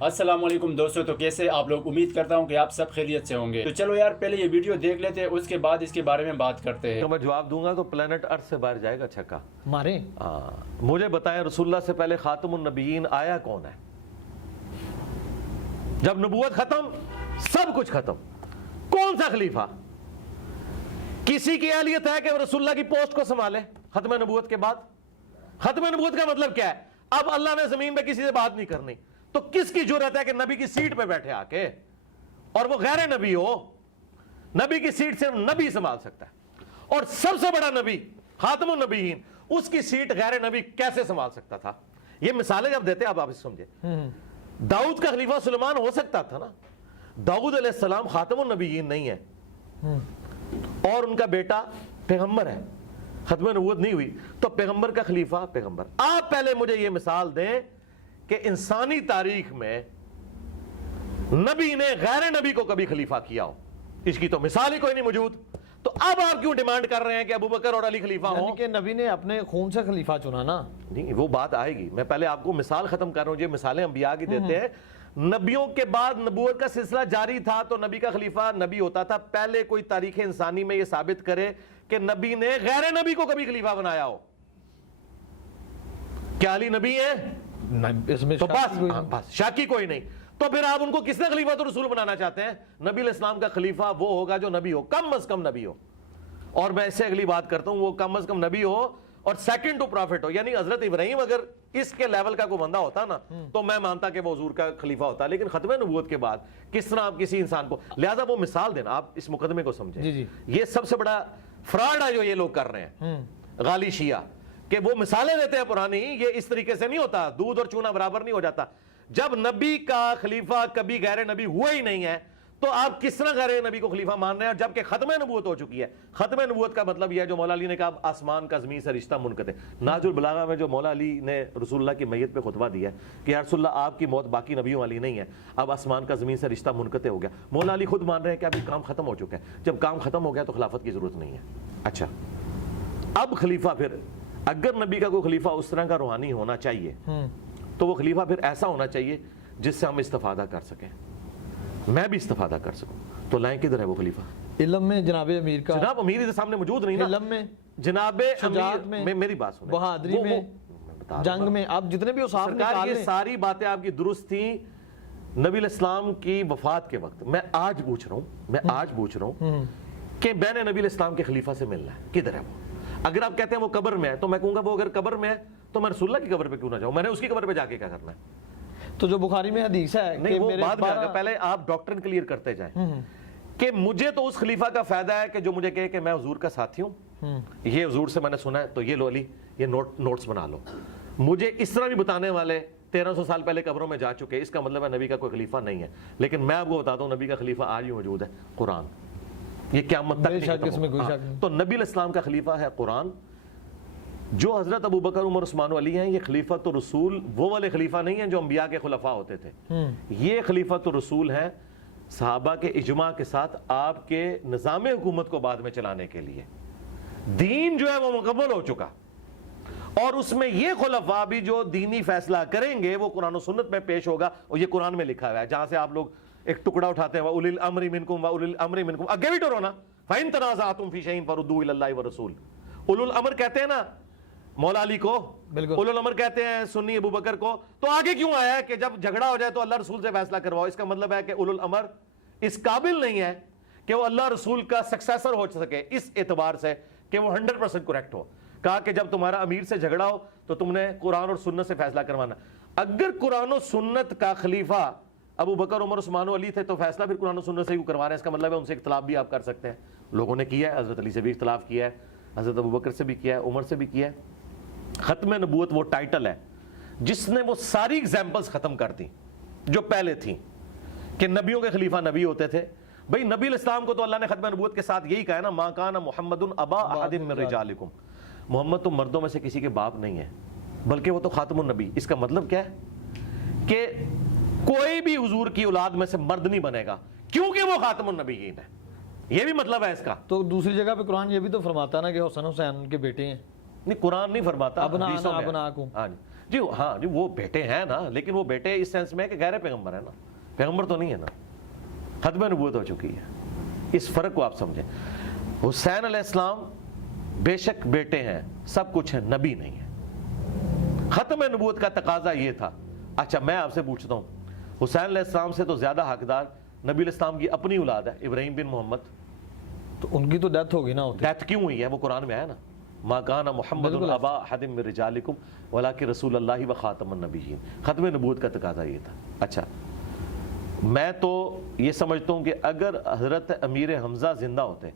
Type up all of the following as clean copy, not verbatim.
السلام علیکم دوستو، تو کیسے آپ لوگ؟ امید کرتا ہوں کہ آپ سب خیریت سے ہوں گے۔ تو چلو یار پہلے یہ ویڈیو دیکھ لیتے ہیں، اس کے بعد اس کے بارے میں بات کرتے ہیں۔ میں جواب دوں گا تو پلانٹ ارتھ سے باہر جائے گا چھکا مارے۔ مجھے بتائیں رسول اللہ سے پہلے خاتم النبیین آیا کون ہے؟ جب نبوت ختم، سب کچھ ختم، کون سا خلیفہ؟ کسی کی اہلیت ہے کہ وہ رسول اللہ کی پوسٹ کو سنبھالے ختم نبوت کے بعد؟ ختم نبوت کا مطلب کیا ہے؟ اب اللہ نے زمین پہ کسی سے بات نہیں کرنی، تو کس کی جرأت ہے کہ نبی کی سیٹ پہ بیٹھے آ کے، اور وہ غیر نبی ہو؟ نبی کی سیٹ سے نبی سنبھال سکتا ہے، اور سب سے بڑا نبی خاتم النبیین، اس کی سیٹ غیر نبی کیسے سنبھال سکتا تھا؟ یہ مثالیں جب دیتے آپ اس سمجھے۔ داؤد کا خلیفہ سلیمان ہو سکتا تھا نا، داؤد علیہ السلام خاتم النبیین نہیں ہے، اور ان کا بیٹا پیغمبر ہے، ختم نبوت نہیں ہوئی، تو پیغمبر کا خلیفہ پیغمبر۔ آپ پہلے مجھے یہ مثال دیں کہ انسانی تاریخ میں نبی نے غیر نبی کو کبھی خلیفہ کیا ہو، اس کی تو مثال ہی کوئی نہیں موجود۔ تو اب آپ کیوں ڈیمانڈ کر رہے ہیں کہ ابوبکر اور علی خلیفہ ہوں؟ یعنی کہ نبی نے اپنے خون سے خلیفہ چنا نا؟ نہیں، وہ بات آئے گی، میں پہلے آپ کو مثال ختم کر رہا ہوں۔ یہ مثالیں انبیاء کی دیتے ہیں، نبیوں کے بعد نبوت کا سلسلہ جاری تھا تو نبی کا خلیفہ نبی ہوتا تھا۔ پہلے کوئی تاریخ انسانی میں یہ ثابت کرے کہ نبی نے غیر نبی کو کبھی خلیفہ بنایا ہو۔ کیا علی نبی ہے؟ اس میں تو بس شاکی کوئی نہیں۔ تو پھر آپ ان کو کس نے خلیفہ تو رسول بنانا چاہتے ہیں؟ نبی علیہ السلام کا خلیفہ وہ ہوگا جو نبی ہو، کم از کم نبی ہو، اور میں اس سے اگلی بات کرتا ہوں، وہ کم از کم نبی ہو اور سیکنڈ ٹو پرافٹ ہو۔ یعنی حضرت ابراہیم اگر اس کے لیول کا کوئی بندہ ہوتا نا تو میں مانتا کہ وہ حضور کا خلیفہ ہوتا، لیکن ختم نبوت کے بعد کس طرح آپ کسی انسان کو، لہذا وہ مثال دینا، آپ اس مقدمے کو سمجھیں۔ یہ سب سے بڑا فراڈ ہے جو یہ لوگ کر رہے ہیں غالی شیعہ، کہ وہ مثالیں دیتے ہیں پرانی، یہ اس طریقے سے نہیں ہوتا، دودھ اور چونا برابر نہیں ہو جاتا۔ جب نبی کا خلیفہ کبھی غیر نبی ہوا ہی نہیں ہے تو آپ کس طرح غیر نبی کو خلیفہ مان رہے ہیں؟ جبکہ ختم نبوت ہو چکی ہے۔ ختم نبوت کا مطلب یہ ہے جو مولا علی نے کہا آسمان کا زمین سے رشتہ منقطع۔ ناج البلاغہ میں جو مولا علی نے رسول اللہ کی میت پہ خطبہ دیا ہے کہ یا رسول اللہ آپ کی موت باقی نبیوں والی نہیں ہے، اب آسمان کا زمین سے رشتہ منقطع ہو گیا، مولا علی خود مان رہے ہیں کہ اب یہ کام ختم ہو چکا ہے۔ جب کام ختم ہو گیا تو خلافت کی ضرورت نہیں ہے۔ اچھا، اب خلیفہ پھر اگر نبی کا کوئی خلیفہ اس طرح کا روحانی ہونا چاہیے تو وہ خلیفہ پھر ایسا ہونا چاہیے جس سے ہم استفادہ کر سکیں، میں بھی استفادہ کر سکوں۔ تو لائیں کدھر ہے وہ خلیفہ؟ علم میں جناب امیر کا، جناب امیر کے سامنے موجود نہیں نا، علم میں، جناب شجاعت میں، میری بات سنیں، بہادری میں، جنگ میں، آپ جتنے بھی اصحاب سرکار یہ ساری باتیں آپ کی درست تھیں نبی علیہ السلام کی وفات کے وقت۔ میں آج پوچھ رہا ہوں کہ بین نبی علیہ السلام کے خلیفہ سے ملنا ہے، کدھر ہے وہ؟ اگر آپ کہتے ہیں وہ قبر میں ہے تو میں کہوں گا وہ اگر قبر میں ہے تو میں رسول اللہ کی قبر پہ کیوں نہ جاؤں؟ میں نے اس کی قبر پہ جا کے کیا کرنا ہے؟ تو جو بخاری میں حدیث ہے، نہیں وہ بعد میں آگا، پہلے آپ ڈاکٹرن کلیئر کرتے جائیں کہ مجھے تو اس خلیفہ کا فائدہ ہے کہ جو مجھے کہے کہ میں حضور کا ساتھی ہوں، یہ حضور سے میں نے سنا ہے تو یہ لو علی، یہ نوٹس بنا لو۔ مجھے اس طرح بھی بتانے والے 1300 سال پہلے قبروں میں جا چکے، اس کا مطلب ہے نبی کا کوئی خلیفہ نہیں ہے۔ لیکن میں آپ کو بتاتا ہوں نبی کا خلیفہ آج بھی موجود ہے، قرآن، یہ قیامت تک نہیں ختم ہوگا۔ تو نبی علیہ السلام کا خلیفہ ہے قرآن۔ جو حضرت ابوبکر عمر عثمان علی ہیں، یہ خلیفۃ الرسول وہ والے خلیفہ نہیں ہیں جو انبیاء کے خلفاء ہوتے تھے، یہ خلیفۃ الرسول ہیں صحابہ کے اجماع کے ساتھ آپ کے نظام حکومت کو بعد میں چلانے کے لیے۔ دین جو ہے وہ مکمل ہو چکا، اور اس میں یہ خلفاء بھی جو دینی فیصلہ کریں گے وہ قرآن و سنت میں پیش ہوگا، اور یہ قرآن میں لکھا ہوا ہے، جہاں سے آپ لوگ ایک ٹکڑا اٹھاتے ہیں وَأُولِي الْأَمْرِ مِنْكُمْ وَأُولِي الْأَمْرِ مِنْكُمْ، آگے بھی ٹرو نا، فَإِن تَنَازَعْتُمْ فِي شَيْءٍ فَرُدُّوهُ إِلَى اللَّهِ وَالرَّسُولِ۔ اولو الامر کہتے ہیں نا مولا علی کو، اولو الامر کہتے ہیں سنی ابو بکر کو، تو آگے کیوں آیا ہے کہ جب جھگڑا ہو جائے تو اللہ رسول سے فیصلہ کرواؤ؟ اس کا مطلب ہے کہ اولو الامر اس قابل نہیں ہے کہ وہ اللہ رسول کا سکسیسر ہو سکے، اس اعتبار سے کہ وہ 100% کریکٹ ہو۔ کہا کہ جب تمہارا امیر سے جھگڑا ہو تو تم نے قرآن اور سنت سے فیصلہ کروانا۔ اگر قرآن و سنت کا خلیفہ ابو بکر عمر عثمان و علی تھے تو فیصلہ پھر قرآن و سنت سے کیوں کروا رہے ہیں؟ اس کا مطلب ہے ان سے اختلاف بھی آپ کر سکتے ہیں۔ لوگوں نے کیا ہے، حضرت علی سے بھی اختلاف کیا ہے، حضرت ابو بکر سے بھی کیا ہے، عمر سے بھی کیا ہے۔ ختم نبوت وہ ٹائٹل ہے جس نے وہ ساری ایگزامپلز ختم کر دی جو پہلے تھیں کہ نبیوں کے خلیفہ نبی ہوتے تھے۔ بھئی نبی علیہ السلام کو تو اللہ نے ختم نبوت کے ساتھ یہی کہا ہے نا، ما کان محمد ابا احد من رجالکم، محمد تو مردوں میں سے کسی کے باپ نہیں ہے بلکہ وہ تو خاتم النبی۔ اس کا مطلب کیا ہے کہ کوئی بھی حضور کی اولاد میں سے مرد نہیں بنے گا کیونکہ وہ خاتم النبیین ہے، یہ بھی مطلب ہے اس کا۔ تو دوسری جگہ پہ قرآن یہ بھی تو فرماتا ہے نا کہ حسن حسین ان کے بیٹے ہیں۔ نہیں، قرآن نہیں فرماتا، ابنا حدیثوں میں ابناکم، جی ہاں جی وہ بیٹے ہیں نا, لیکن وہ بیٹے اس سینس میں ہے کہ غیر پیغمبر ہے نا, پیغمبر تو نہیں ہے نا, ختم نبوت ہو چکی ہے. اس فرق کو آپ سمجھیں. حسین علیہ السلام بے شک بیٹے ہیں, سب کچھ ہیں, نبی نہیں ہے. ختم نبوت کا تقاضا یہ تھا. اچھا میں آپ سے پوچھتا ہوں, حسین علیہ السلام سے تو زیادہ حقدار نبی علیہ السلام کی اپنی اولاد ہے, ابراہیم بن محمد, تو ان کی تو ڈیتھ ہوگی نا. ڈیتھ کیوں ہوئی ہے؟ وہ قرآن میں ہے نا, ما کان محمد ابا احد من رجالکم ولکن رسول اللہ و خاتم النبیین. ختم نبوت کا تقاضا یہ تھا. اچھا میں تو یہ سمجھتا ہوں کہ اگر حضرت امیر حمزہ زندہ ہوتے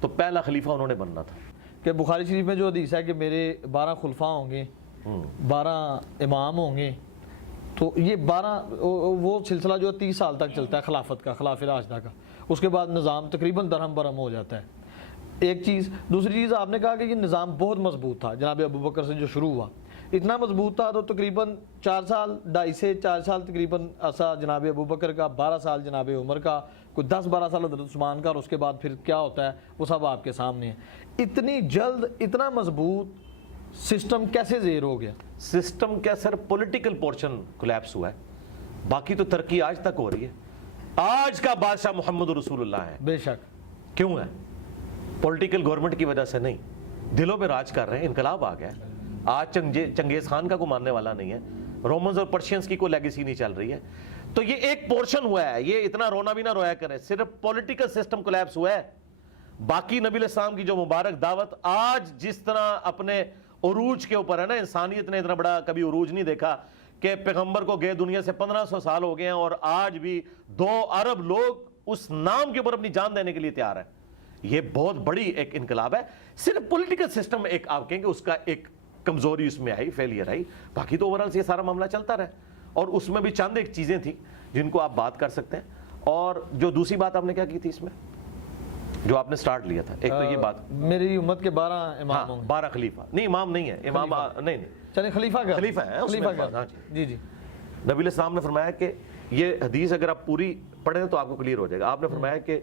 تو پہلا خلیفہ انہوں نے بننا تھا. کہ بخاری شریف میں جو حدیث ہے کہ میرے 12 خلفاء ہوں گے, 12 امام ہوں گے, تو یہ 12 وہ سلسلہ جو 30 سال تک چلتا ہے خلافت کا, خلافہ راشدہ کا. اس کے بعد نظام تقریباً درہم برہم ہو جاتا ہے. ایک چیز. دوسری چیز آپ نے کہا کہ یہ نظام بہت مضبوط تھا جناب ابو بکر سے جو شروع ہوا, اتنا مضبوط تھا تو تقریباً 4 سال 2.5 سے 4 سال تقریباً عرصہ جناب ابو بکر کا, 12 سال جناب عمر کا, کوئی 10-12 سال حضرت عثمان کا, اور اس کے بعد پھر کیا ہوتا ہے وہ سب آپ کے سامنے ہے. اتنی جلد اتنا مضبوط سسٹم کیسے زیر ہو گیا؟ سسٹم کیا سر, پولیٹیکل پورشن کولیپس ہوا ہے, باقی تو ترقی آج تک ہو رہی ہے. آج کا بادشاہ محمد رسول اللہ ہے. بے شک. کیوں ہے؟ پولیٹیکل گورنمنٹ کی وجہ سے نہیں, دلوں پہ راج کر رہے ہیں. انقلاب آ گیا. آج چنگیز خان کا کوئی ماننے والا نہیں ہے, رومنز اور پرشینز کی کوئی لیگیسی نہیں چل رہی ہے. تو یہ ایک پورشن ہوا ہے, یہ اتنا رونا بھی نہ رویا کرے, صرف پولیٹیکل سسٹم کولیپس ہوا ہے. باقی نبی علیہ السلام کی جو مبارک دعوت آج جس طرح اپنے عروج کے اوپر ہے نا, انسانیت نے اتنا بڑا کبھی عروج نہیں دیکھا کہ پیغمبر کو گئے دنیا سے 1500 سال ہو گئے ہیں اور آج بھی 2 ارب لوگ اس نام کے اوپر اپنی جان دینے کے لیے تیار ہیں. یہ بہت بڑی ایک انقلاب ہے. صرف پولیٹیکل سسٹم ایک آپ کہیں گے اس کا ایک کمزوری اس میں آئی, فیلئر آئی, باقی تو اوورآل یہ سارا معاملہ چلتا رہا. اور اس میں بھی چند ایک چیزیں تھیں جن کو آپ بات کر سکتے ہیں. اور جو دوسری بات آپ نے کیا کی تھی اس میں جو آپ نے سٹارٹ لیا تھا, ایک تو یہ بات میری امت کے 12 امام ہوں گے. 12 خلیفہ نہیں, امام نہیں ہے, امام نہیں, چلیں خلیفہ کا, خلیفہ ہے, خلیفہ کا. جی جی. نبی علیہ السلام نے فرمایا کہ یہ حدیث اگر آپ پوری پڑھیں تو آپ کو کلیئر ہو جائے گا. آپ نے فرمایا کہ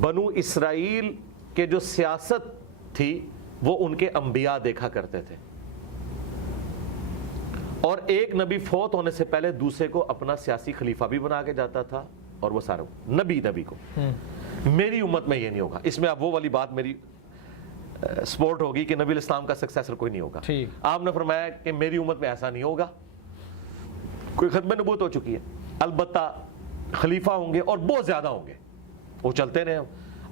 بنو اسرائیل کے جو سیاست تھی وہ ان کے انبیاء دیکھا کرتے تھے, اور ایک نبی فوت ہونے سے پہلے دوسرے کو اپنا سیاسی خلیفہ بھی بنا کے جاتا تھا, اور وہ سارے نبی کو. میری امت میں یہ نہیں ہوگا. اس میں اب وہ والی بات میری سپورٹ ہوگی کہ نبی علیہ السلام کا سکسیسر کوئی نہیں ہوگا. آپ نے فرمایا کہ میری امت میں ایسا نہیں ہوگا, کوئی ختم نبوت ہو چکی ہے. البتہ خلیفہ ہوں گے اور بہت زیادہ ہوں گے, وہ چلتے رہے.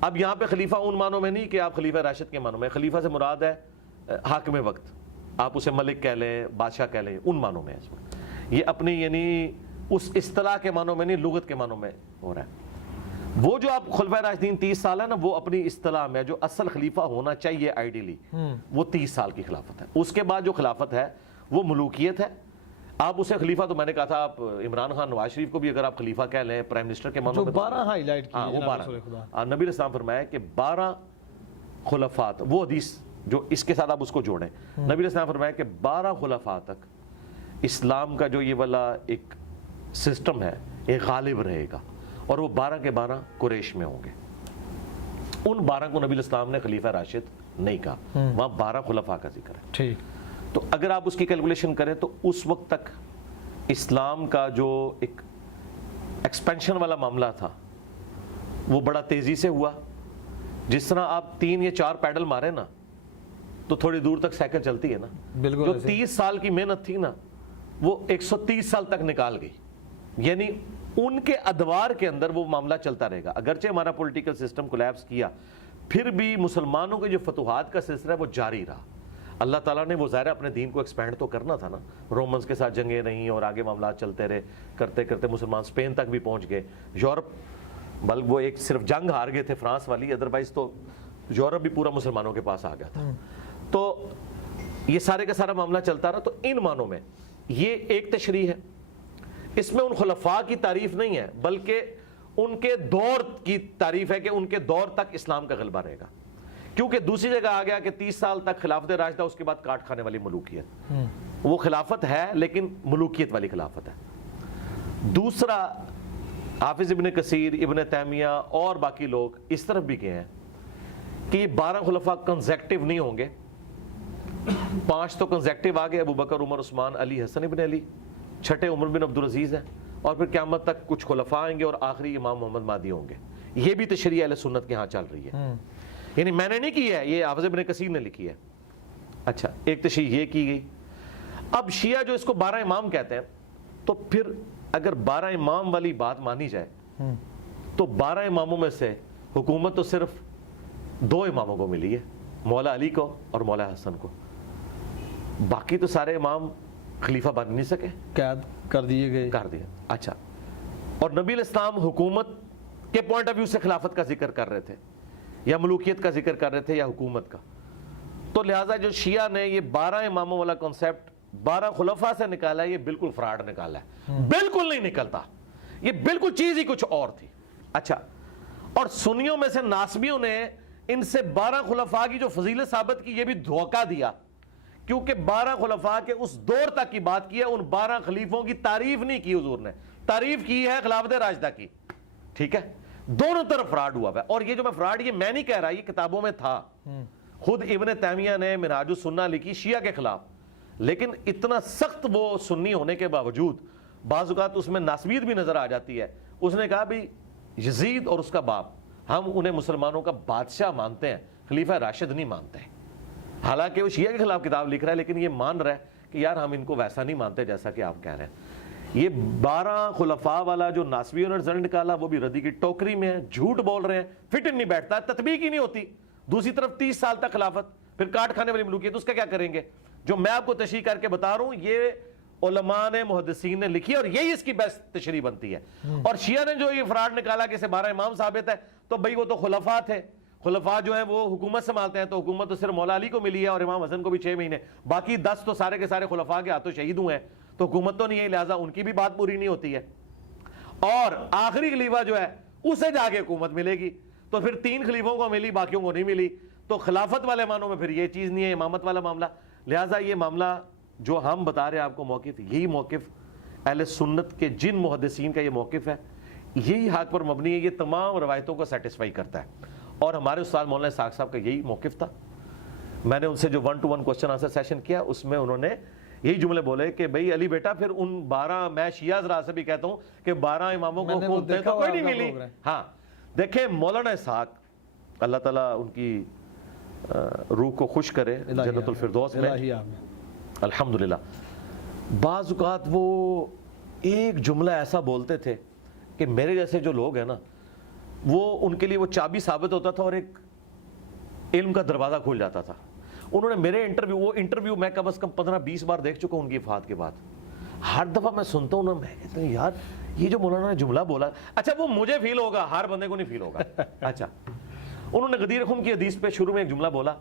اب یہاں پہ خلیفہ ان معنوں میں نہیں کہ آپ خلیفہ راشد کے معنوں میں, خلیفہ سے مراد ہے حاکم وقت, آپ اسے ملک کہہ لیں, بادشاہ کہہ لیں, ان معنوں میں. اس میں یہ اپنی یعنی اس اصطلاح کے معنوں میں نہیں, لغت کے معنوں میں ہو رہا ہے. وہ جو آپ خلفائے راشدین 30 سال ہے نا, وہ اپنی اصطلاح میں جو اصل خلیفہ ہونا چاہیے آئیڈیلی وہ 30 سال کی خلافت ہے. اس کے بعد جو خلافت ہے وہ ملوکیت ہے. آپ اسے خلیفہ, تو میں نے کہا تھا آپ عمران خان نواز شریف کو بھی اگر آپ خلیفہ کہہ لیں, پرائم منسٹر کے معنوں میں, 12 ہائی لائٹ کی, وہ 12. نبی علیہ السلام فرمایا کہ 12 خلفات, وہ حدیث جو اس کے ساتھ آپ اس کو جوڑیں, نبی علیہ السلام فرمایا کہ 12 خلفاء تک اسلام کا جو یہ والا ایک سسٹم ہے یہ غالب رہے گا, اور وہ 12 کے 12 قریش میں ہوں گے. ان 12 کو نبی علیہ السلام نے خلیفہ راشد نہیں کہا, وہاں 12 خلفاء کا ذکر ہے. ٹھیک. تو اگر آپ اس کی کیلکولیشن کریں تو اس وقت تک اسلام کا جو ایک ایکسپینشن والا معاملہ تھا وہ بڑا تیزی سے ہوا. جس طرح آپ 3 یا 4 پیڈل مارے نا تو تھوڑی دور تک سائیکل چلتی ہے نا, جو 30 سال کی محنت تھی نا وہ 130 سال تک نکال گئی. یعنی ان کے ادوار کے اندر وہ معاملہ چلتا رہے گا. اگرچہ ہمارا پولیٹیکل سسٹم کولیپس کیا, پھر بھی مسلمانوں کے جو فتوحات کا سلسلہ ہے وہ جاری رہا. اللہ تعالیٰ نے وہ ظاہر اپنے دین کو ایکسپینڈ تو کرنا تھا نا. رومنز کے ساتھ جنگیں رہیں اور آگے معاملات چلتے رہے, کرتے کرتے مسلمان اسپین تک بھی پہنچ گئے, یورپ, بلکہ وہ ایک صرف جنگ ہار گئے تھے فرانس والی, ادروائز تو یورپ بھی پورا مسلمانوں کے پاس آ گیا تھا. تو یہ سارے کا سارا معاملہ چلتا رہا. تو ان معنوں میں یہ ایک تشریح ہے. اس میں ان خلفاء کی تعریف نہیں ہے بلکہ ان کے دور کی تعریف ہے کہ ان کے دور تک اسلام کا غلبہ رہے گا. کیونکہ دوسری جگہ آ گیا کہ 30 سال تک خلافت راشدہ, اس کے بعد کاٹ کھانے والی ملوکیت. وہ خلافت ہے لیکن ملوکیت والی خلافت ہے. دوسرا, حافظ ابن کثیر, ابن تیمیہ اور باقی لوگ اس طرف بھی گئے ہیں کہ یہ 12 خلفاء کنزیکٹیو نہیں ہوں گے, 5 تو کنزیکٹیو آ گئے, ابو بکر, عمر, عثمان, علی, حسن ابن علی. 6 عمر بن عبدالعزیز ہیں, اور پھر قیامت تک کچھ خلفاء آئیں گے اور آخری امام محمد مہدی ہوں گے. یہ بھی تشریح اہل سنت کے ہاں چل رہی ہے, یعنی میں نے نہیں کی ہے, یہ حافظ ابن کثیر نے لکھی ہے. اچھا, ایک تشریح یہ کی گئی. اب شیعہ جو اس کو 12 امام کہتے ہیں, تو پھر اگر 12 امام والی بات مانی جائے تو 12 اماموں میں سے حکومت تو صرف 2 اماموں کو ملی ہے, مولا علی کو اور مولا حسن کو. باقی تو سارے امام خلیفہ بن نہیں سکے, قید کر دیے گئے, کر دیا. اچھا, اور نبی الاسلام حکومت کے پوائنٹ آف ویو سے خلافت کا ذکر کر رہے تھے, یا ملوکیت کا ذکر کر رہے تھے, یا حکومت کا. تو لہٰذا جو شیعہ نے یہ 12 اماموں والا کنسیپٹ 12 خلفاء سے نکالا ہے, یہ بالکل فراڈ نکالا ہے, بالکل نہیں نکلتا, یہ بالکل چیز ہی کچھ اور تھی. اچھا, اور سنیوں میں سے ناسبیوں نے ان سے 12 خلفاء کی جو فضیلت ثابت کی, یہ بھی دھوکہ دیا, کیونکہ 12 خلفاء کے اس دور تک کی بات کی ہے, ان 12 خلیفوں کی تعریف نہیں کی حضور نے, تعریف کی ہے خلافت راشدہ کی. ٹھیک ہے, دونوں طرف فراڈ ہوا ہے. اور یہ جو میں فراڈ یہ میں نہیں کہہ رہا, یہ کتابوں میں تھا, خود ابن تیمیہ نے منہاج السنہ لکھی شیعہ کے خلاف, لیکن اتنا سخت وہ سنی ہونے کے باوجود بعض اوقات اس میں ناسبیت بھی نظر آ جاتی ہے. اس نے کہا بھی یزید اور اس کا باپ, ہم انہیں مسلمانوں کا بادشاہ مانتے ہیں, خلیفہ راشد نہیں مانتے. حالانکہ وہ شیعہ کے خلاف کتاب لکھ رہا ہے, لیکن یہ مان رہا ہے کہ یار ہم ان کو ویسا نہیں مانتے جیسا کہ آپ کہہ رہے ہیں. یہ 12 خلفاء والا جو ناسبیوں نے رزلٹ نکالا, وہ بھی ردی کی ٹوکری میں ہے, جھوٹ بول رہے ہیں, فٹ نہیں بیٹھتا, تطبیق ہی نہیں ہوتی. دوسری طرف 30 سال تک خلافت, پھر کاٹ کھانے والی ملوکیت, اس کا کیا کریں گے؟ جو میں آپ کو تشریح کر کے بتا رہا ہوں, یہ علماء نے محدثین نے لکھی اور یہی اس کی بیسٹ تشریح بنتی ہے. اور شیعہ نے جو یہ فراڈ نکالا کہ اسے 12 امام ثابت ہے, تو بھئی وہ تو خلفاء تھے, خلفاء جو ہیں وہ حکومت سنبھالتے ہیں, تو حکومت تو صرف مولا علی کو ملی ہے اور امام حسن کو بھی 6 مہینے, باقی 10 تو سارے کے سارے خلفاء کے ہاتھوں شہید ہوئے ہیں, تو حکومت تو نہیں ہے, لہٰذا ان کی بھی بات پوری نہیں ہوتی ہے. اور آخری خلیفہ جو ہے اسے جا کے حکومت ملے گی, تو پھر 3 خلیفوں کو ملی, باقیوں کو نہیں ملی. تو خلافت والے معنوں میں پھر یہ چیز نہیں ہے, امامت والا معاملہ. لہٰذا یہ معاملہ جو ہم بتا رہے ہیں آپ کو موقف, یہی موقف اہل سنت کے جن محدثین کا یہ موقف ہے, یہی حق پر مبنی ہے, یہ تمام روایتوں کو سیٹسفائی کرتا ہے. اور ہمارے استاد مولانا اسحاق صاحب کا یہی موقف تھا. میں نے ان سے جو 1-to-1 کوسچن آنسر سیشن کیا, اس میں انہوں نے یہی جملے بولے کہ بھئی علی بیٹا پھر ان 12, میں شیعہ حضرات سے بھی کہتا ہوں کہ 12 اماموں کو حکومتیں تو کوئی نہیں ملی. ہاں دیکھیں مولانا اسحاق, اللہ تعالیٰ ان کی روح کو خوش کرے جنت الفردوس میں, الحمدللہ. بعض اوقات وہ ایک جملہ ایسا بولتے تھے کہ میرے جیسے جو لوگ ہیں نا, وہ ان کے لیے وہ چابی ثابت ہوتا تھا اور ایک علم کا دروازہ کھل جاتا تھا. انہوں نے میرے انٹرویو میں کم از کم 15-20 بار دیکھ چکا ہوں ان کی وفات کے بعد. ہر دفعہ میں سنتا ہوں, میں کہتا ہوں یار یہ جو مولانا نے جملہ بولا, اچھا وہ مجھے فیل ہوگا, ہر بندے کو نہیں فیل ہوگا. اچھا, انہوں نے غدیر خم کی حدیث پہ شروع میں ایک جملہ بولا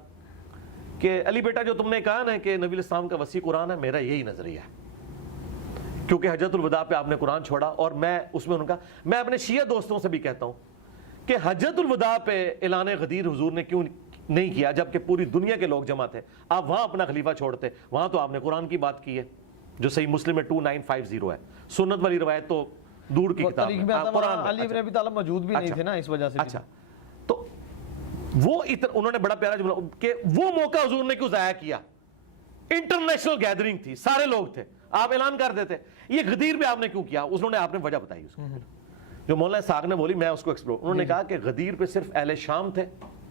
کہ علی بیٹا جو تم نے کہا نا کہ نبی الاسلام کا وسیع قرآن ہے, میرا یہی نظریہ ہے, کیونکہ حجۃ الوداع پہ آپ نے قرآن چھوڑا. اور میں اس میں انہوں نے کہا, میں اپنے شیعہ دوستوں سے بھی کہتا ہوں کہ حجۃ الوداع پہ اعلان غدیر حضور نے کیوں نہیں کیا, جبکہ پوری دنیا کے لوگ جمع تھے, آپ وہاں اپنا خلیفہ چھوڑتے, وہاں تو آپ نے قرآن کی بات کی ہے جو صحیح مسلم میں 2950 ہے. سنت والی روایت تو دور کی کتاب ہے, قرآن علی ابن ابی طالب موجود بھی نہیں تھے نا اس وجہ سے. اچھا, تو وہ انہوں نے بڑا پیارا جملہ کہ وہ موقع حضور نے کیوں ضائع کیا, انٹرنیشنل گیدرنگ تھی, سارے لوگ تھے, آپ اعلان کر دیتے, یہ غدیر پہ آپ نے کیوں کیا؟ انہوں نے آپ نے وجہ بتائی اس کو, جو مولانا اسحاق نے بولی, میں اس کو ایکسپلور. انہوں نے کہا کہ غدیر پہ صرف اہل شام تھے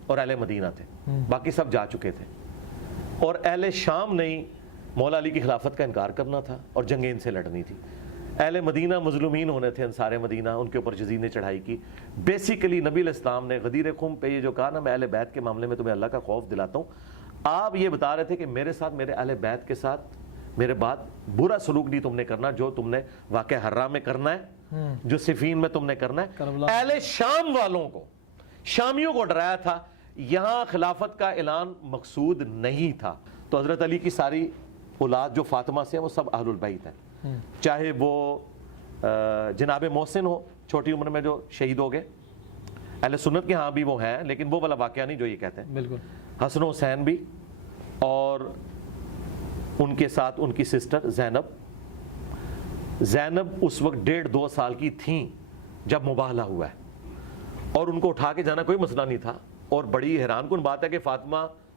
اور اہل مدینہ تھے, باقی سب جا چکے تھے, اور اہل شام نہیں مولا علی کی خلافت کا انکار کرنا تھا اور جنگیں ان سے لڑنی تھی. اہل مدینہ مظلومین ہونے تھے, انصار مدینہ, ان کے اوپر یزید نے چڑھائی کی. بیسیکلی نبی علیہ السلام نے غدیر خم پہ یہ جو کہا نا, میں اہل بیت کے معاملے میں تمہیں اللہ کا خوف دلاتا ہوں, آپ یہ بتا رہے تھے کہ میرے ساتھ, میرے اہل بیت کے ساتھ میرے بعد برا سلوک نہیں تم نے کرنا, جو تم نے واقع حرہ میں کرنا ہے, جو صفین میں تم نے کرنا ہے. اہل شام والوں کو, شامیوں کو ڈرایا تھا, یہاں خلافت کا اعلان مقصود نہیں تھا. تو حضرت علی کی ساری اولاد جو فاطمہ سے ہیں وہ سب اہل البیت ہیں, چاہے وہ جناب محسن ہو چھوٹی عمر میں جو شہید ہو گئے, اہل سنت کے ہاں بھی وہ ہیں, لیکن وہ والا واقعہ نہیں جو یہ کہتے ہیں. بالکل. حسن و حسین بھی, اور ان کے ساتھ ان کی سسٹر زینب. زینب اس وقت 1.5-2 سال کی تھیں جب مباہلہ ہوا ہے, اور ان کو اٹھا کے جانا کوئی مسئلہ نہیں تھا. اور بڑی حیران کن بات ہے کہ فاطمہ